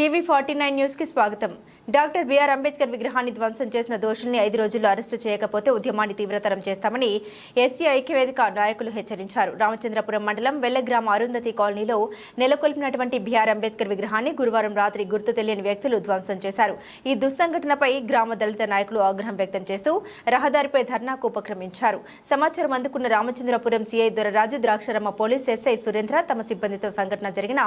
TV49 news కి స్వాగతం. Doctor BR Ambedkar విగ్రహాన్ని ధ్వంసం చేసిన దోషుల్ని 5 రోజుల్లో అరెస్టు చేయకపోతే ఉద్యమాన్ని తీవ్రతరం చేస్తామని ఎస్సీ ఐక్యవేదిక నాయకులు హెచ్చరించారు. రామచంద్రపురం మండలం వెల్లగ్రామ అరుంధతి కాలనీలో నెలకొల్పినటువంటి బిఆర్ అంబేద్కర్ విగ్రహాన్ని గురువారం రాత్రి గుర్తు తెలియని వ్యక్తులు ధ్వంసం చేశారు. ఈ దుస్సంఘటనపై గ్రామ దళిత నాయకులు ఆగ్రహం వ్యక్తం చేస్తూ రహదారిపై ధర్నాకు ఉపక్రమించారు. సమాచారం అందుకున్న Ramachandrapuram CI Doraraju, ద్రాక్షరమ్మ police SI Surendra తమ సిబ్బందితో సంఘటన జరిగిన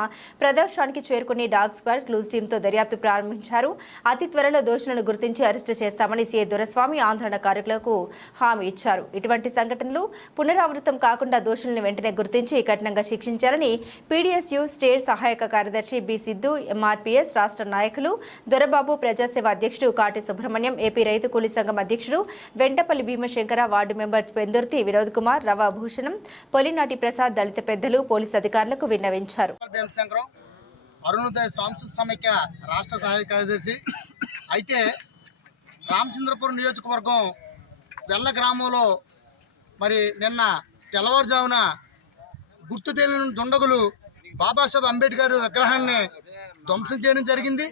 ప్రదర్శనానికి చేరుకుని డాగ్ స్క్వాడ్ క్లూజ్ టీంతో దర్యాప్తు ప్రారంభించారు. అతి త్వరలో దోషులను గుర్తించి అరెస్టు చేస్తామని సీఐ దొరస్వామి ఆందోళనకారులకు హామీ ఇచ్చారు. ఇటువంటి సంఘటనలు పునరావృతం కాకుండా దోషులను వెంటనే గుర్తించి కఠినంగా శిక్షించాలని పీడీఎస్యూ స్టేట్ సహాయక కార్యదర్శి బి సిద్ధు, ఎంఆర్పీఎస్ రాష్ట్ర నాయకులు దొరబాబు, ప్రజాసేవ అధ్యక్షుడు కాటి సుబ్రహ్మణ్యం, ఏపీ రైతు కూలీ సంఘం అధ్యక్షుడు వెంటపల్లి భీమశంకర, వార్డు మెంబర్ పెందుర్తి వినోద్ కుమార్, రవా భూషణం, పొలినాటి ప్రసాద్ దళిత పెద్దలు పోలీసు అధికారులకు విన్నవించారు. అరుణోదయ సాంస్కృతిక సమైక్య రాష్ట్ర సహాయ కార్యదర్శి. అయితే రామచంద్రపురం నియోజకవర్గం వెల్ల గ్రామంలో మరి నిన్న తెల్లవారుజామున గుర్తు తెలియని దుండగులు బాబాసాహెబ్ అంబేద్కర్ విగ్రహాన్ని ధ్వంసం చేయడం జరిగింది.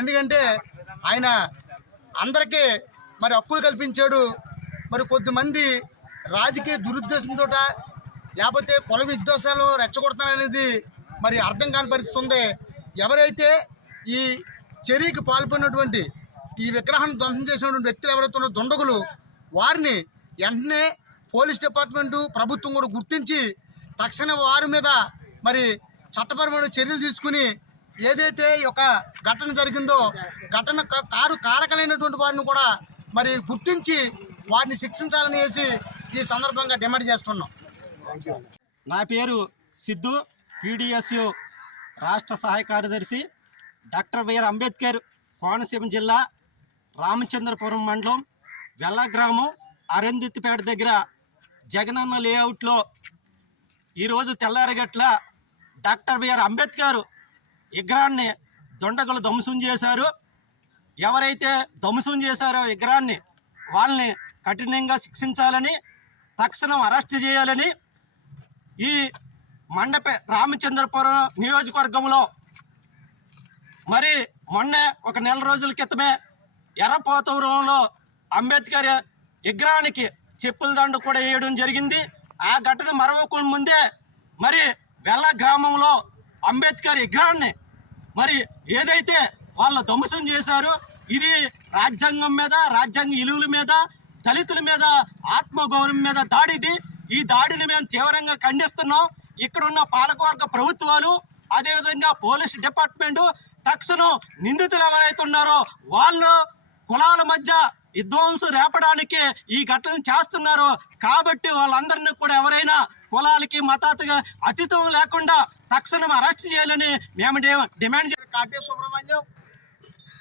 ఎందుకంటే ఆయన అందరికీ మరి హక్కులు కల్పించాడు. మరి కొద్దిమంది రాజకీయ దురుద్దేశంతో లేకపోతే కుల విద్వేషాలు రెచ్చగొడతాననేది మరి అర్థం కాని పరిస్థితి ఉంది. ఎవరైతే ఈ చర్యకి పాల్పడినటువంటి ఈ విగ్రహాన్ని ధ్వంసం చేసినటువంటి వ్యక్తులు ఎవరైతే ఉన్నారో దుండగులు, వారిని వెంటనే పోలీస్ డిపార్ట్మెంటు ప్రభుత్వం కూడా గుర్తించి తక్షణ వారి మీద మరి చట్టపరమైన చర్యలు తీసుకుని ఏదైతే ఒక ఘటన జరిగిందో ఘటన కారకులైనటువంటి వారిని కూడా మరి గుర్తించి వారిని శిక్షించాలని వేసి ఈ సందర్భంగా డిమాండ్ చేస్తున్నాం. నా పేరు సిద్ధు, పీడీఎస్యూ రాష్ట్ర సహాయ కార్యదర్శి. డాక్టర్ బిఆర్ అంబేద్కర్ కోనసీమ జిల్లా రామచంద్రపురం మండలం వెల్ల గ్రామం అరుంధతిపేట దగ్గర జగనన్న లేఅవుట్లో ఈరోజు తెల్లారగట్ల డాక్టర్ బిఆర్ అంబేద్కర్ విగ్రహాన్ని దొండగులు ధ్వంసం చేశారు. ఎవరైతే ధ్వంసం చేశారో విగ్రహాన్ని వాళ్ళని కఠినంగా శిక్షించాలని, తక్షణం అరెస్ట్ చేయాలని ఈ రామచంద్రపురం నియోజకవర్గంలో మరి మొన్న ఒక నెల రోజుల క్రితమే ఎర్రపోతవరంలో అంబేద్కర్ విగ్రహానికి చెప్పుల దండ కూడా వేయడం జరిగింది. ఆ ఘటన మరవకుండా ముందే మరి వెల్ల గ్రామంలో అంబేద్కర్ విగ్రహాన్ని మరి ఏదైతే వాళ్ళు ధ్వంసం చేశారో ఇది రాజ్యాంగం మీద, రాజ్యాంగ విలువల మీద, దళితుల మీద, ఆత్మగౌరవం మీద దాడిది. ఈ దాడిని మేము తీవ్రంగా ఖండిస్తున్నాం. ఇక్కడున్న పాలకవర్గ ప్రభుత్వాలు, అదేవిధంగా పోలీస్ డిపార్ట్మెంటు తక్షణం నిందితులు ఎవరైతే ఉన్నారో వాళ్ళు కులాల మధ్య విధ్వంసం రేపడానికి ఈ ఘటన చేస్తున్నారు. కాబట్టి వాళ్ళందరినీ కూడా ఎవరైనా కులాలకి మతానికి అతీతం లేకుండా తక్షణం అరెస్ట్ చేయాలని మేము డిమాండ్ చేస్తాం. కాటి సుబ్రహ్మణ్యం,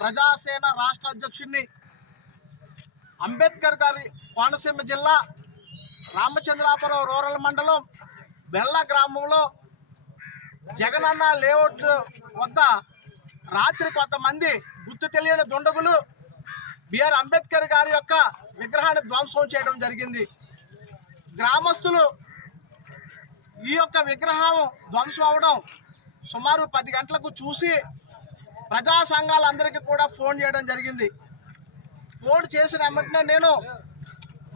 ప్రజాసేన రాష్ట్ర అధ్యక్షుడిని. అంబేద్కర్ గారి కోనసీమ జిల్లా రామచంద్రాపురం రూరల్ మండలం వెల్ల గ్రామంలో జగనన్న లేఅవుట్ వద్ద రాత్రి కొంతమంది గుర్తు తెలియని దుండగులు బిఆర్ అంబేద్కర్ గారి యొక్క విగ్రహాన్ని ధ్వంసం చేయడం జరిగింది. గ్రామస్తులు ఈ యొక్క విగ్రహం ధ్వంసం అవడం సుమారు 10 గంటలకు చూసి ప్రజా సంఘాలందరికీ కూడా ఫోన్ చేయడం జరిగింది. ఫోన్ చేసిన వెంటనే నేను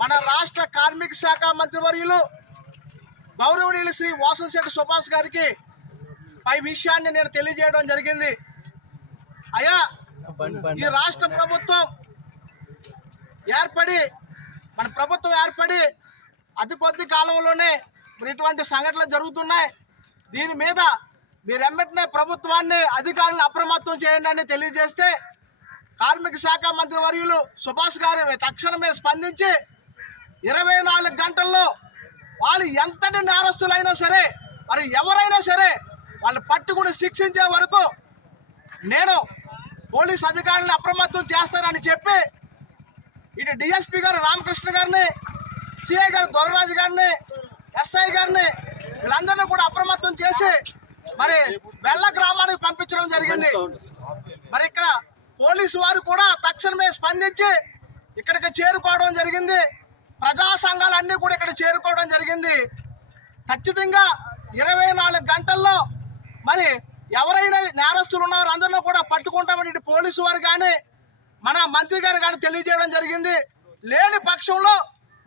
మన రాష్ట్ర కార్మిక శాఖ మంత్రివర్యులు గౌరవనీయులు శ్రీ వాసంశెట్టి సుభాష్ గారికి పై విషయాన్ని నేను తెలియజేయడం జరిగింది. అయ్యా, ఈ రాష్ట్ర ప్రభుత్వం ఏర్పడి అతి కొద్ది కాలంలోనే ఇటువంటి సంఘటనలు జరుగుతున్నాయి. దీని మీద మీరు వెంటనే ప్రభుత్వాన్ని, అధికారులను అప్రమత్తం చేయండి అని తెలియజేస్తే కార్మిక శాఖ మంత్రి వర్యులు సుభాష్ గారు తక్షణమే స్పందించి 24 గంటల్లో వాళ్ళు ఎంతటి నేరస్తులైనా సరే, మరి ఎవరైనా సరే వాళ్ళు పట్టుకుని శిక్షించే వరకు నేను పోలీస్ అధికారులను అప్రమత్తం చేస్తానని చెప్పి ఇటు డిఎస్పీ గారు రామకృష్ణ గారిని, సిఐ గారు దొరరాజు గారిని, ఎస్ఐ గారిని వీళ్ళందరినీ కూడా అప్రమత్తం చేసి మరి వెల్ల గ్రామానికి పంపించడం జరిగింది. మరి ఇక్కడ పోలీసు వారు కూడా తక్షణమే స్పందించి ఇక్కడికి చేరుకోవడం జరిగింది. ప్రజా సంఘాలన్నీ కూడా ఇక్కడ చేరుకోవడం జరిగింది. ఖచ్చితంగా 24 గంటల్లో మరి ఎవరైనా నేరస్తులు ఉన్నారో అందరినీ కూడా పోలీసు వారు కానీ మన మంత్రి గారు కానీ తెలియజేయడం జరిగింది. లేని పక్షంలో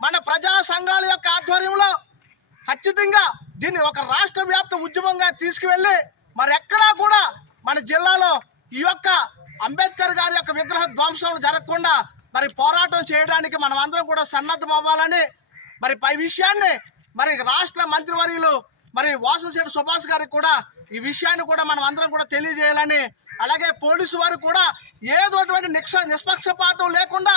మన ప్రజా సంఘాల యొక్క ఆధ్వర్యంలో ఖచ్చితంగా దీన్ని ఒక రాష్ట్ర వ్యాప్త ఉద్యమంగా తీసుకువెళ్ళి మరి ఎక్కడా కూడా మన జిల్లాలో ఈ యొక్క అంబేద్కర్ గారి యొక్క విగ్రహ ధ్వంసం జరగకుండా మరి పోరాటం చేయడానికి మనం అందరం కూడా సన్నద్ధం అవ్వాలని మరి పై విషయాన్ని మరి రాష్ట్ర మంత్రివర్యులు మరి వాసంశెట్టి సుభాష్ గారికి కూడా ఈ విషయాన్ని కూడా మనం అందరం కూడా తెలియజేయాలని, అలాగే పోలీసు వారు కూడా ఏదోటువంటి నిష్పక్షపాతం లేకుండా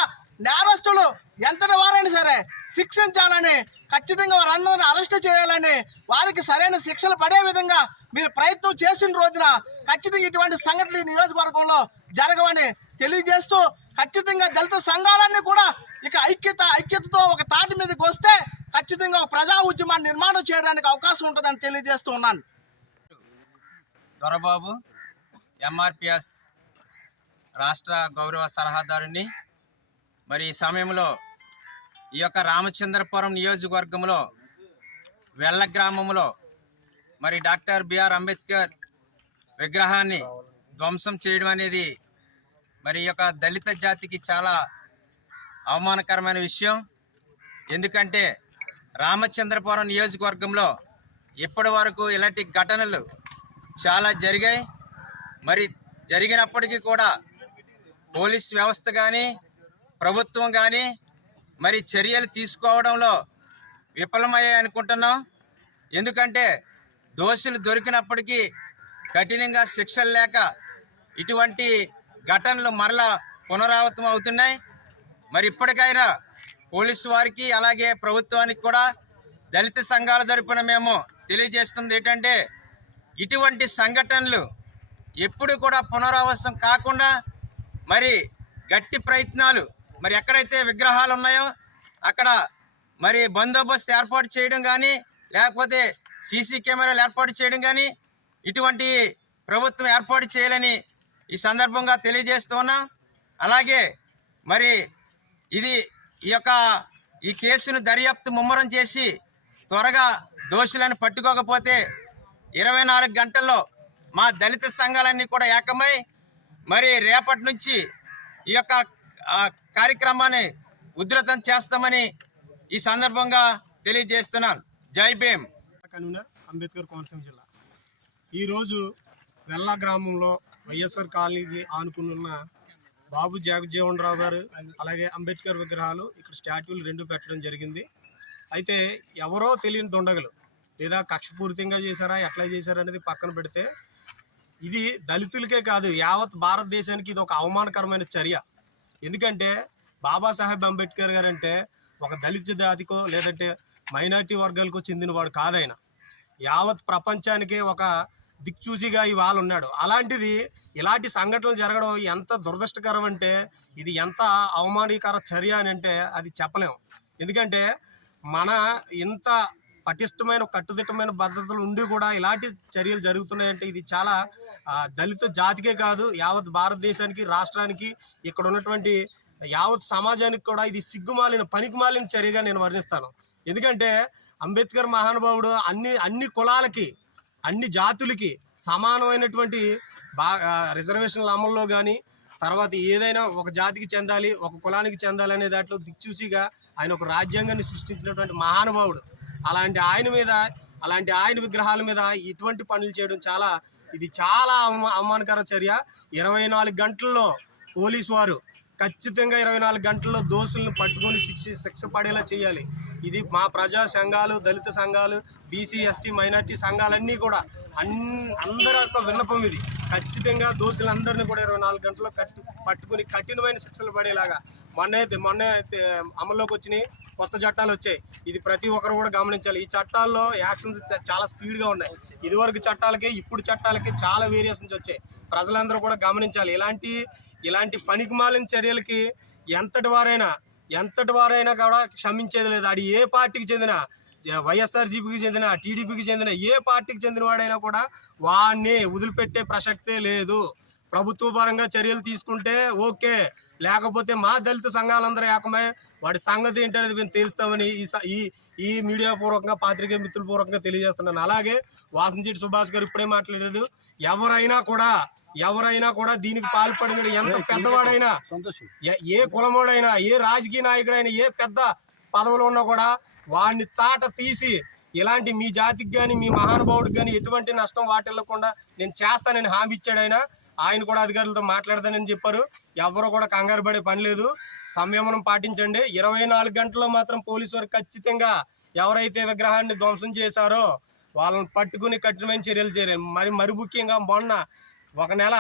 నేరస్తులు ఎంతటి వారైనా సరే శిక్షించాలని, ఖచ్చితంగా వారందరినీ అరెస్ట్ చేయాలని, వారికి సరైన శిక్షలు పడే విధంగా మీరు ప్రయత్నం చేసిన రోజున ఖచ్చితంగా ఇటువంటి సంఘటనలు ఈ నియోజకవర్గంలో జరగవని తెలియజేస్తూ, ఖచ్చితంగా దళిత సంఘాలన్నీ కూడా ఇక ఐక్యతతో ఒక తాటి మీదకి వస్తే ఖచ్చితంగా ఒక ప్రజా ఉద్యమాన్ని నిర్మాణం చేయడానికి అవకాశం ఉంటుందని తెలియజేస్తూ ఉన్నాను. దొరబాబు ఎంఆర్పిఎస్ రాష్ట్ర గౌరవ సలహాదారుని. మరి ఈ సమయంలో ఈ యొక్క రామచంద్రపురం నియోజకవర్గంలో వెల్ల గ్రామంలో మరి డాక్టర్ బిఆర్ అంబేద్కర్ విగ్రహాన్ని ధ్వంసం చేయడం అనేది మరి ఈ యొక్క దళిత జాతికి చాలా అవమానకరమైన విషయం. ఎందుకంటే రామచంద్రపురం నియోజకవర్గంలో ఇప్పటి వరకు ఇలాంటి ఘటనలు చాలా జరిగాయి. మరి జరిగినప్పటికీ కూడా పోలీస్ వ్యవస్థ కానీ ప్రభుత్వం కానీ మరి చర్యలు తీసుకోవడంలో విఫలమయ్యాయి అనుకుంటున్నాం. ఎందుకంటే దోషులు దొరికినప్పటికీ కఠినంగా శిక్షలు లేక ఇటువంటి ఘటనలు మరలా పునరావృతం అవుతున్నాయి. మరి ఇప్పటికైనా పోలీసు వారికి అలాగే ప్రభుత్వానికి కూడా దళిత సంఘాల తరపున మేము తెలియజేస్తుంది ఏంటంటే ఇటువంటి సంఘటనలు ఎప్పుడు కూడా పునరావృతం కాకుండా మరి గట్టి ప్రయత్నాలు, మరి ఎక్కడైతే విగ్రహాలు ఉన్నాయో అక్కడ మరి బందోబస్తు ఏర్పాటు చేయడం కానీ లేకపోతే సీసీ కెమెరాలు ఏర్పాటు చేయడం కానీ ఇటువంటి ప్రభుత్వం ఏర్పాటు చేయాలని ఈ సందర్భంగా తెలియజేస్తూ ఉన్నాం. అలాగే మరి ఈ కేసును దర్యాప్తు ముమ్మరం చేసి త్వరగా దోషులను పట్టుకోకపోతే 24 గంటల్లో మా దళిత సంఘాలన్నీ కూడా ఏకమై మరి రేపటి నుంచి ఈ యొక్క కార్యక్రమాన్ని ఉధృతం చేస్తామని ఈ సందర్భంగా తెలియజేస్తున్నాను. జై భీమ్. కన్వీనర్ అంబేద్కర్ కోనసీమ జిల్లా. ఈరోజు వెల్లా గ్రామంలో వైఎస్ఆర్ కాలనీకి ఆనుకున్న బాబు జగజ్జీవన్ రావు గారు అలాగే అంబేద్కర్ విగ్రహాలు ఇక్కడ స్టాట్యూలు 2 పెట్టడం జరిగింది. అయితే ఎవరో తెలియని దుండగులు లేదా కక్షపూరితంగా చేశారా ఎట్లా చేశారా అనేది పక్కన పెడితే ఇది దళితులకే కాదు యావత్ భారతదేశానికి ఇది ఒక అవమానకరమైన చర్య. ఎందుకంటే బాబాసాహెబ్ అంబేద్కర్ గారు అంటే ఒక దళిత జాతికో లేదంటే మైనారిటీ వర్గాలకు చెందినవాడు కాదైన యావత్ ప్రపంచానికే ఒక దిక్చూసిగా ఇవాళ ఉన్నాడు. అలాంటిది ఇలాంటి సంఘటనలు జరగడం ఎంత దురదృష్టకరం అంటే ఇది ఎంత అవమానకర చర్య అని అంటే అది చెప్పలేము. ఎందుకంటే మన ఇంత పటిష్టమైన కట్టుదిట్టమైన భద్రతలు ఉండి కూడా ఇలాంటి చర్యలు జరుగుతున్నాయంటే ఇది చాలా దళిత జాతికే కాదు యావత్ భారతదేశానికి రాష్ట్రానికి ఇక్కడ ఉన్నటువంటి యావత్ సమాజానికి కూడా ఇది సిగ్గుమాలిన పనికిమాలిన చర్యగా నేను వర్ణిస్తాను. ఎందుకంటే అంబేద్కర్ మహానుభావుడు అన్ని కులాలకి అన్ని జాతులకి సమానమైనటువంటి రిజర్వేషన్ల అమల్లో కానీ తర్వాత ఏదైనా ఒక జాతికి చెందాలి ఒక కులానికి చెందాలి అనే దాంట్లో దిక్చూచిగా ఆయన ఒక రాజ్యాంగాన్ని సృష్టించినటువంటి మహానుభావుడు. అలాంటి ఆయన విగ్రహాల మీద ఇటువంటి పనులు చేయడం ఇది చాలా అవమానకర చర్య. 24 గంటల్లో పోలీసు వారు ఖచ్చితంగా 24 గంటల్లో దోషులను పట్టుకొని శిక్ష పడేలా చేయాలి. ఇది మా ప్రజా సంఘాలు దళిత సంఘాలు బీసీ ఎస్టీ మైనార్టీ సంఘాలన్నీ కూడా అందరి యొక్క విన్నపం ఇది. ఖచ్చితంగా దోషులందరినీ కూడా 24 గంటల్లో పట్టుకుని కఠినమైన శిక్షలు పడేలాగా మొన్న అమల్లోకి వచ్చినాయి కొత్త చట్టాలు వచ్చాయి. ఇది ప్రతి ఒక్కరు కూడా గమనించాలి. ఈ చట్టాల్లో యాక్షన్స్ చాలా స్పీడ్గా ఉన్నాయి. ఇదివరకు చట్టాలకి ఇప్పుడు చట్టాలకి చాలా వేరియేషన్స్ వచ్చాయి. ప్రజలందరూ కూడా గమనించాలి. ఇలాంటి పనికిమాలిన చర్యలకి ఎంతటి వారైనా కూడా క్షమించేది లేదు. అది ఏ పార్టీకి చెందిన వైఎస్ఆర్సీపీకి చెందిన టీడీపీకి చెందిన ఏ పార్టీకి చెందిన వాడైనా కూడా వాడిని వదిలిపెట్టే ప్రసక్తే లేదు. ప్రభుత్వ పరంగా చర్యలు తీసుకుంటే ఓకే, లేకపోతే మా దళిత సంఘాలందరూ ఏకమై వాడి సంగతి ఏంటనేది మేము తెలుస్తామని ఈ మీడియా పూర్వకంగా, పాత్రికేయ మిత్రుల పూర్వకంగా తెలియజేస్తున్నాను. అలాగే వాసంశెట్టి సుభాష్ గారు ఇప్పుడే మాట్లాడారు, ఎవరైనా కూడా దీనికి పాల్పడిన ఎంత పెద్దవాడైనా, ఏ కులమోడైనా, ఏ రాజకీయ నాయకుడైనా, ఏ పెద్ద పదవులు ఉన్నా కూడా వాడిని తాట తీసి ఇలాంటి మీ జాతికి కానీ మీ మహానుభావుడికి కానీ ఎటువంటి నష్టం వాటిల్లకుండా నేను చేస్తానని హామీ ఇచ్చాడు ఆయన కూడా అధికారులతో మాట్లాడతానని చెప్పారు. ఎవరు కూడా కంగారు పడే పని లేదు, సంయమనం పాటించండి. 24 గంటల్లో మాత్రం పోలీసు వారు ఖచ్చితంగా ఎవరైతే విగ్రహాన్ని ధ్వంసం చేశారో వాళ్ళని పట్టుకుని కఠినమైన చర్యలు చేయాలి. మరి ముఖ్యంగా మొన్న 1 నెల